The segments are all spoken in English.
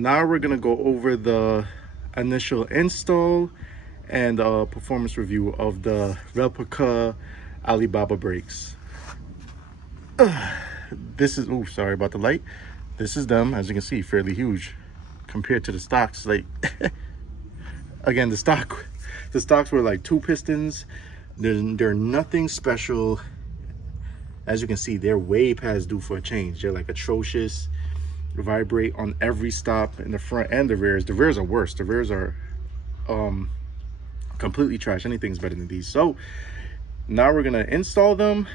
Now we're gonna go over the initial install and performance review of the Replica Alibaba brakes. This is, oh, sorry about the light. This is them, as you can see, fairly huge compared to the stocks. Like, again, the stocks were like 2 pistons. They're nothing special. As you can see, they're way past due for a change. They're like atrocious. Vibrate on every stop in the front and the rears. The rears are worse. The rears are completely trash. Anything's better than these. So now we're gonna install them.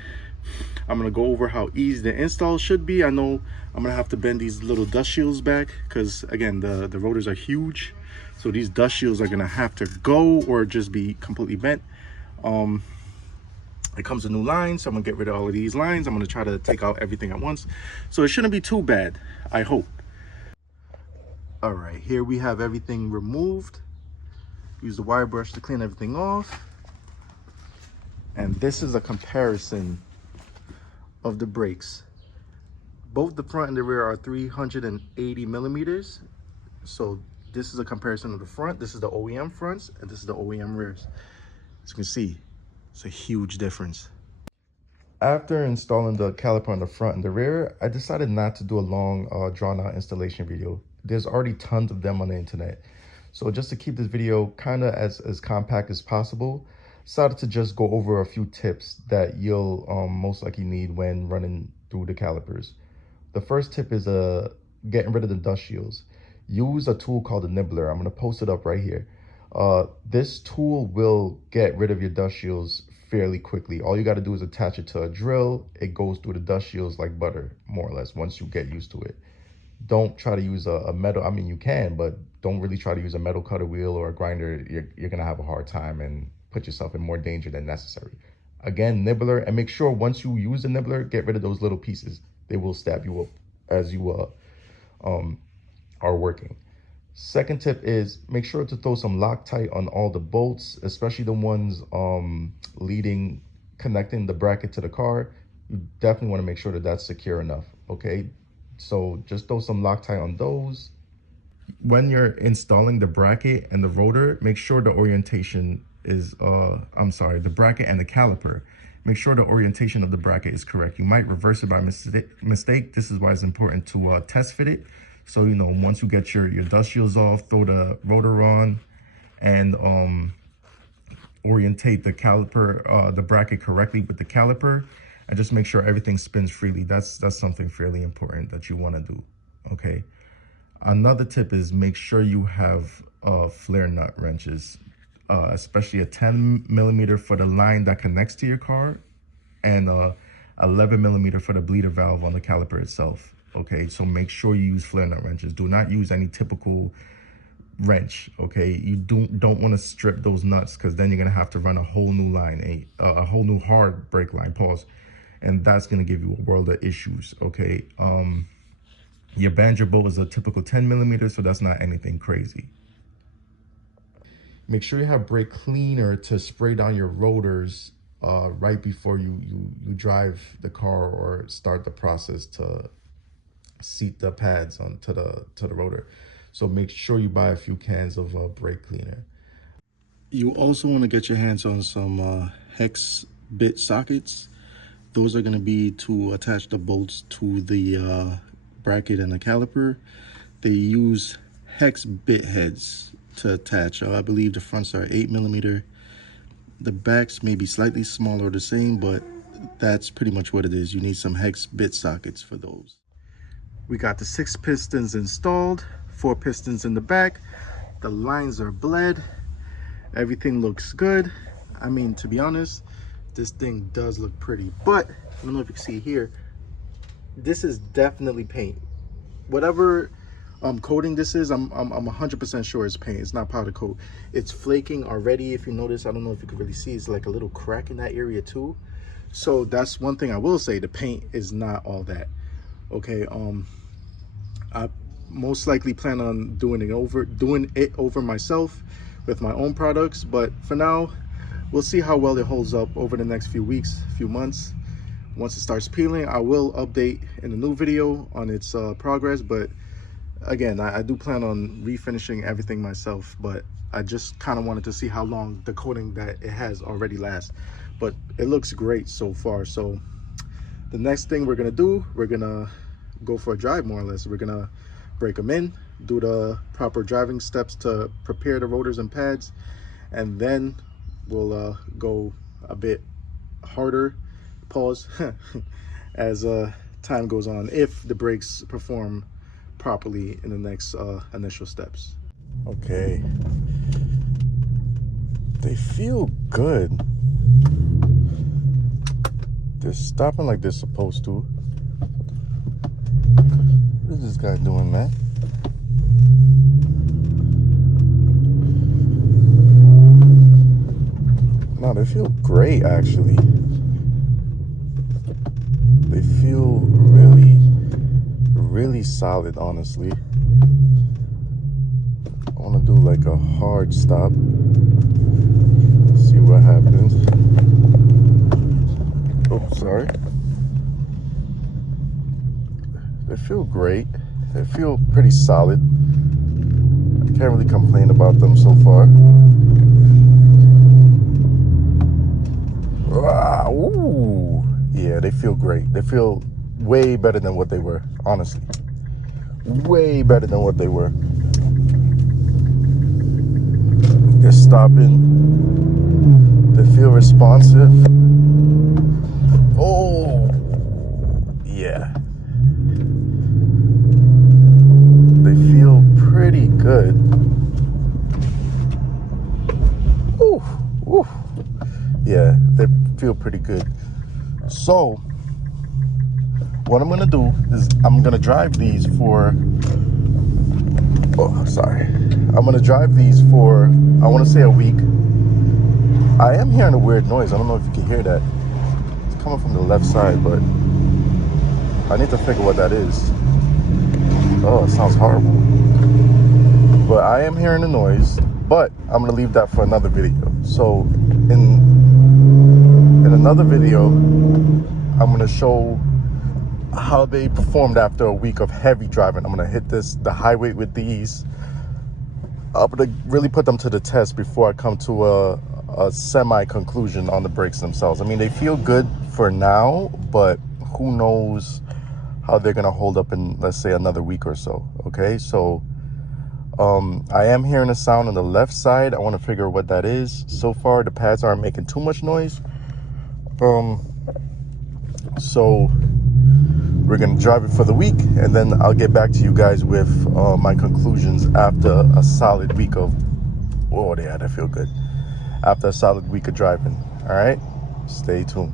I'm gonna go over how easy the install should be. I know I'm gonna have to bend these little dust shields back because, again, the rotors are huge, so these dust shields are gonna have to go or just be completely bent. It comes with new lines, so I'm gonna get rid of all of these lines. I'm gonna try to take out everything at once, so it shouldn't be too bad, I hope. All right, here we have everything removed. Use the wire brush to clean everything off. And this is a comparison of the brakes. Both the front and the rear are 380 millimeters. So this is a comparison of the front. This is the OEM fronts, and this is the OEM rears. As you can see, it's a huge difference. After installing the caliper on the front and the rear, I decided not to do a long drawn out installation video. There's already tons of them on the internet. So just to keep this video kind of as compact as possible, decided to just go over a few tips that you'll most likely need when running through the calipers. The first tip is getting rid of the dust shields. Use a tool called the Nibbler. I'm going to post it up right here. This tool will get rid of your dust shields fairly quickly. All you got to do is attach it to a drill. It goes through the dust shields like butter, more or less, once you get used to it. Don't try to use a metal, I mean, you can, but don't really try to use a metal cutter wheel or a grinder. You're going to have a hard time and put yourself in more danger than necessary. Again, Nibbler, and make sure once you use the Nibbler, get rid of those little pieces. They will stab you up as you are working. Second tip is make sure to throw some Loctite on all the bolts, especially the ones connecting the bracket to the car. You definitely want to make sure that that's secure enough, okay? So just throw some Loctite on those. When you're installing the bracket and the rotor, make sure the orientation is, the bracket and the caliper. Make sure the orientation of the bracket is correct. You might reverse it by mistake. This is why it's important to test fit it. So, you know, once you get your dust shields off, throw the rotor on and orientate the caliper, the bracket correctly with the caliper, and just make sure everything spins freely. That's something fairly important that you want to do, okay? Another tip is make sure you have flare nut wrenches, especially a 10 millimeter for the line that connects to your car and 11 millimeter for the bleeder valve on the caliper itself. Okay, so make sure you use flare nut wrenches. Do not use any typical wrench, okay? You don't want to strip those nuts because then you're going to have to run a whole new line, a whole new hard brake line, and that's going to give you a world of issues, okay? Your banjo bolt is a typical 10 millimeter, so that's not anything crazy. Make sure you have brake cleaner to spray down your rotors right before you drive the car or start the process to seat the pads onto the rotor. So make sure you buy a few cans of brake cleaner. You also want to get your hands on some hex bit sockets. Those are going to be to attach the bolts to the bracket and the caliper. They use hex bit heads to attach. I believe the fronts are 8 millimeter. The backs may be slightly smaller or the same, but that's pretty much what it is. You need some hex bit sockets for those. We got the 6 pistons installed, 4 pistons in the back. The lines are bled. Everything looks good. I mean, to be honest, this thing does look pretty, but I don't know if you can see here, this is definitely paint. Whatever coating this is, I'm 100% sure it's paint. It's not powder coat. It's flaking already. If you notice, I don't know if you can really see, it's like a little crack in that area too. So that's one thing I will say, the paint is not all that. Okay, I most likely plan on doing it over myself with my own products, but for now we'll see how well it holds up over the next few weeks, few months. Once it starts peeling, I will update in a new video on its progress, but Again, I do plan on refinishing everything myself, but I just kind of wanted to see how long the coating that it has already lasts. But it looks great so far. So the next thing we're gonna do, we're gonna go for a drive, more or less. We're gonna break them in, do the proper driving steps to prepare the rotors and pads, and then we'll go a bit harder, pause, as time goes on, if the brakes perform properly in the next initial steps. Okay, they feel good. They're stopping like they're supposed to. What is this guy doing, man? No, they feel great, actually. They feel really, really solid, honestly. I want to do like a hard stop. See what happens. Oh, sorry. They feel great. They feel pretty solid. I can't really complain about them so far. Ah, ooh. Yeah, they feel great. They feel way better than what they were, honestly. Way better than what they were. They're stopping. They feel responsive. Oh, yeah. They feel pretty good. Ooh, ooh. Yeah, they feel pretty good. So what I'm gonna do is I'm gonna drive these for, oh, sorry. I'm gonna drive these for, I wanna say a week. I am hearing a weird noise. I don't know if you can hear that. It's coming from the left side, but I need to figure what that is. Oh, it sounds horrible. But I am hearing a noise, but I'm gonna leave that for another video. So in another video, I'm gonna show how they performed after a week of heavy driving. I'm gonna hit the highway with these. I'm gonna really put them to the test before I come to a semi-conclusion on the brakes themselves. I mean, they feel good for now, but who knows how they're gonna hold up in, let's say, another week or so. Okay, so I am hearing a sound on the left side. I want to figure out what that is. So far, the pads aren't making too much noise. So we're gonna drive it for the week, and then I'll get back to you guys with my conclusions after a solid week of, oh yeah, that feel good. After a solid week of driving. All right, stay tuned.